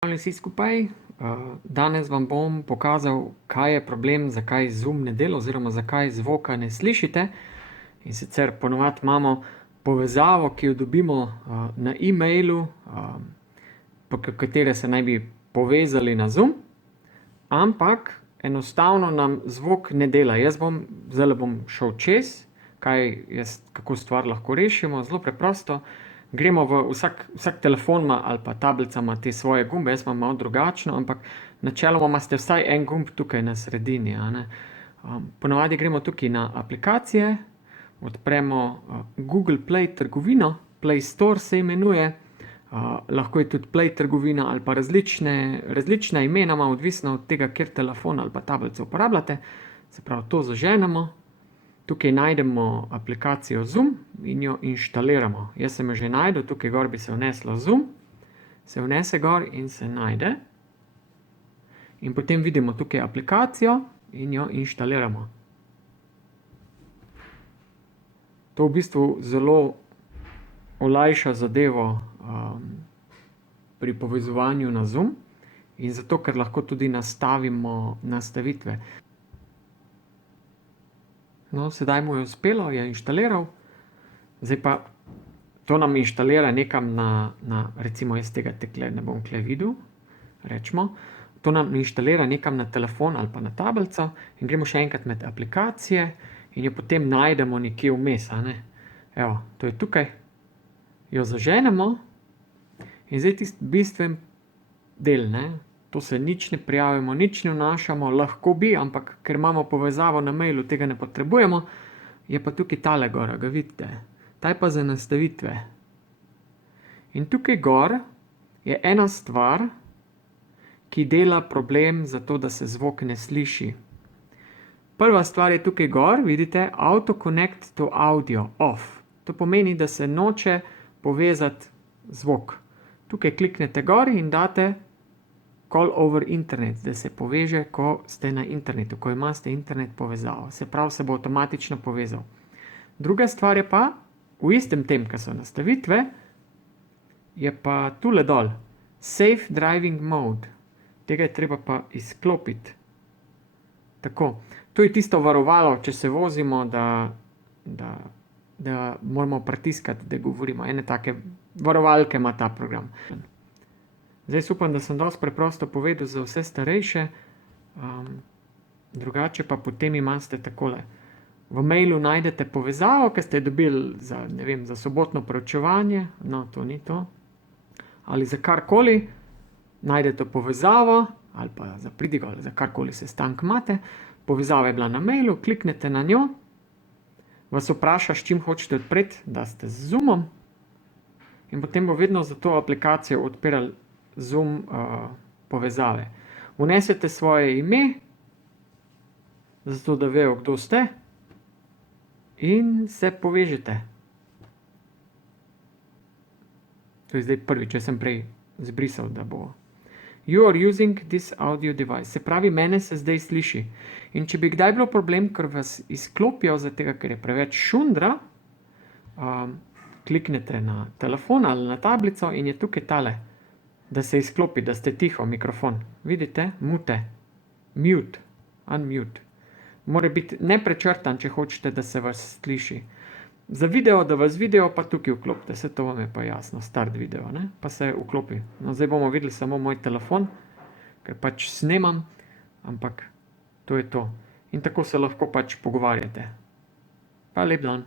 Vsi skupaj. Danes vam bom pokazal, kaj je problem, zakaj Zoom ne dela oziroma zakaj zvoka ne slišite. In sicer ponovadi imamo povezavo, ki jo dobimo na e-mailu, preko katere se naj bi povezali na Zoom, ampak enostavno nam zvok ne dela. Zdajle bom šel čez, kako stvar lahko rešimo, zelo preprosto. Gremo vsak telefon ima ali pa tablica ima te svoje gumbe, jaz imam malo drugačno, ampak načeloma imate vsaj en gumb tukaj na sredini, a ne. Ponavadi gremo tukaj na aplikacije, odpremo Google Play trgovino, Play Store se imenuje, lahko je tudi Play trgovina ali pa različna imena ima, odvisno od tega, kjer telefon ali pa tablico uporabljate. Se pravi, to zaženemo. Tukaj najdemo aplikacijo Zoom in jo inštaliramo. Jaz sem jo že najdel, tukaj gor bi se vneslo Zoom, se vnese gor in se najde. In potem vidimo tukaj aplikacijo in jo inštaliramo. To v bistvu zelo olajša zadevo pri povezovanju na Zoom in zato, ker lahko tudi nastavimo nastavitve. No, sedaj mu je uspelo, je inštaliral. Zdaj pa to nam inštalira nekam recimo jaz tega tekle ne bom tule videl, recimo. To nam inštalira nekam na telefon ali pa na tablico in gremo še enkrat med aplikacije in jo potem najdemo nekje vmes, a ne. Evo, to je tukaj. Jo zaženemo in zdaj tisti bistven del, ne. To se nič ne prijavimo, nič ne vnašamo, lahko bi, ampak ker imamo povezavo na mailu, tega ne potrebujemo, je pa tukaj tale gor, ga vidite. Ta je pa za nastavitve. In tukaj gor je ena stvar, ki dela problem za to, da se zvok ne sliši. Prva stvar je tukaj gor, vidite, Auto Connect to Audio Off. To pomeni, da se noče povezati zvok. Tukaj kliknete gor in date Call over internet, da se poveže, ko ste na internetu, ko imate internet povezavo. Se pravi, se bo avtomatično povezal. Druga stvar je pa, v istem tem, ko so nastavitve, je pa tule dol, Safe Driving Mode. Tega je treba pa izklopiti. Tako, to je tisto varovalo, če se vozimo, da moramo pritiskati, da govorimo. Ene take varovalke ima ta program. Zdaj upam, da sem dosti preprosto povedal za vse starejše, drugače pa potem imate takole. V mailu najdete povezavo, ki ste dobili za sobotno preučevanje, no to ni to, ali za karkoli, najdete povezavo, ali pa za pridig, ali za karkoli sestanek imate, povezava je bila na mailu, kliknete na njo, vas vpraša, s čim hočete odpreti, da ste z Zoomom in potem bo vedno za to aplikacijo odpiral Zoom povezave. Vnesete svoje ime, zato da vejo, kdo ste, in se povežete. To je zdaj prvič, če sem prej zbrisal, da bo. You are using this audio device. Se pravi, mene se zdaj sliši. In če bi kdaj bilo problem, ker vas izklopijo, zato ker je preveč šundra, kliknete na telefon ali na tablico in je tukaj tale, da se izklopi, da ste tiho, mikrofon. Vidite? Mute. Mute. Unmute. Mora biti neprečrtan, če hočete, da se vas sliši. Za video, da vas video, pa tukaj vklopite. Vse to vam je pa jasno. Start video, ne? Pa se vklopi. No, zdaj bomo videli samo moj telefon, ker pač snemam, ampak to je to. In tako se lahko pač pogovarjate. Pa lep dan.